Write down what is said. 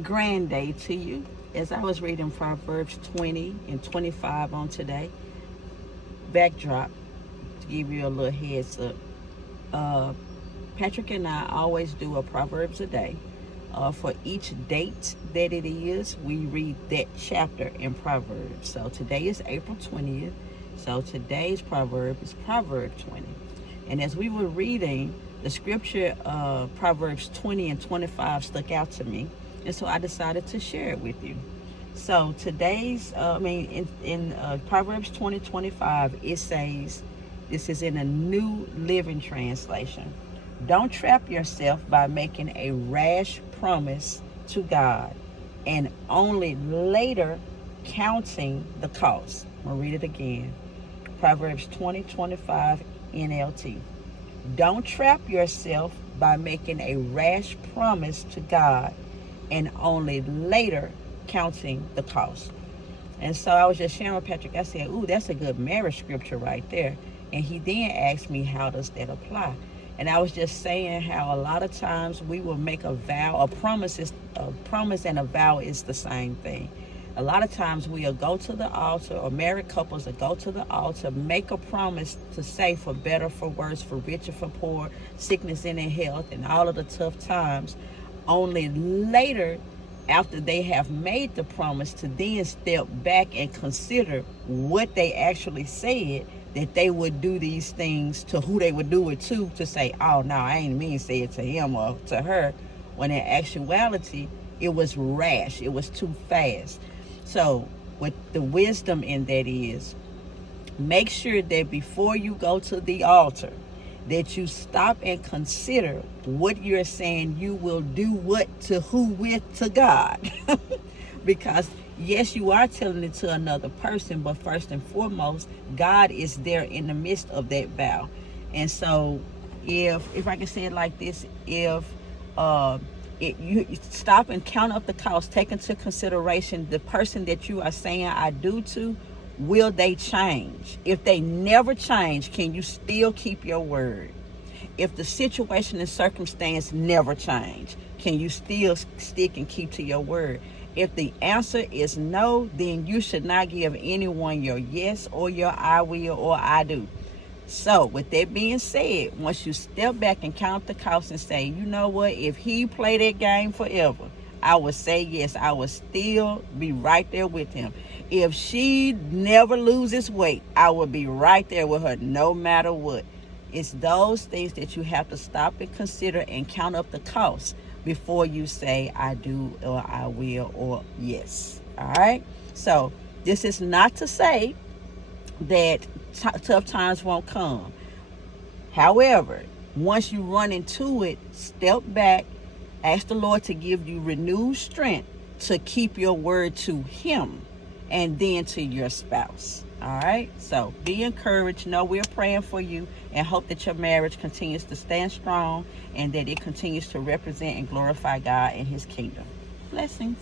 Grand day to you. As I was reading Proverbs 20 and 25 on today, backdrop to give you a little heads up. Patrick and I always do a Proverbs a day. For each date that it is, we read that chapter in Proverbs. So today is April 20th. So today's proverb is Proverb 20. And as we were reading, the scripture Proverbs 20 and 25 stuck out to me. And so I decided to share it with you. So today's, in Proverbs 20:25, it says, this is in a New Living Translation. Don't trap yourself by making a rash promise to God and only later counting the cost. I'm going to read it again. Proverbs 20:25 NLT. Don't trap yourself by making a rash promise to God and only later counting the cost. And so I was just sharing with Patrick. I said, ooh, that's a good marriage scripture right there. And he then asked me, how does that apply? And I was just saying how a lot of times we will make a vow. A promise and a vow is the same thing. A lot of times we'll go to the altar, or married couples will go to the altar, make a promise to say for better, for worse, for richer, for poor, sickness and in health, and all of the tough times. Only later, after they have made the promise, to then step back and consider what they actually said, that they would do these things to who they would do it to say, oh, no, I ain't mean to say it to him or to her, when in actuality, it was rash. It was too fast. So what the wisdom in that is, make sure that before you go to the altar, that you stop and consider what you're saying you will do what to who with to God. Because yes, you are telling it to another person, but first and foremost, God is there in the midst of that vow. And so if I can say it like this, if you stop and count up the cost, take into consideration the person that you are saying I do to, will they change? If they never change, can you still keep your word? If the situation and circumstance never change, can you still stick and keep to your word? If the answer is no, then you should not give anyone your yes or your I will or I do. So with that being said, once you step back and count the cost and say, you know what, if he play that game forever, I would say yes, I would still be right there with him. If she never loses weight, I would be right there with her no matter what. It's those things that you have to stop and consider and count up the cost before you say I do or I will or yes. All right? So this is not to say that tough times won't come. However, once you run into it, step back, ask the Lord to give you renewed strength to keep your word to him and then to your spouse. All right? So be encouraged. Know we're praying for you and hope that your marriage continues to stand strong and that it continues to represent and glorify God and his kingdom. Blessings.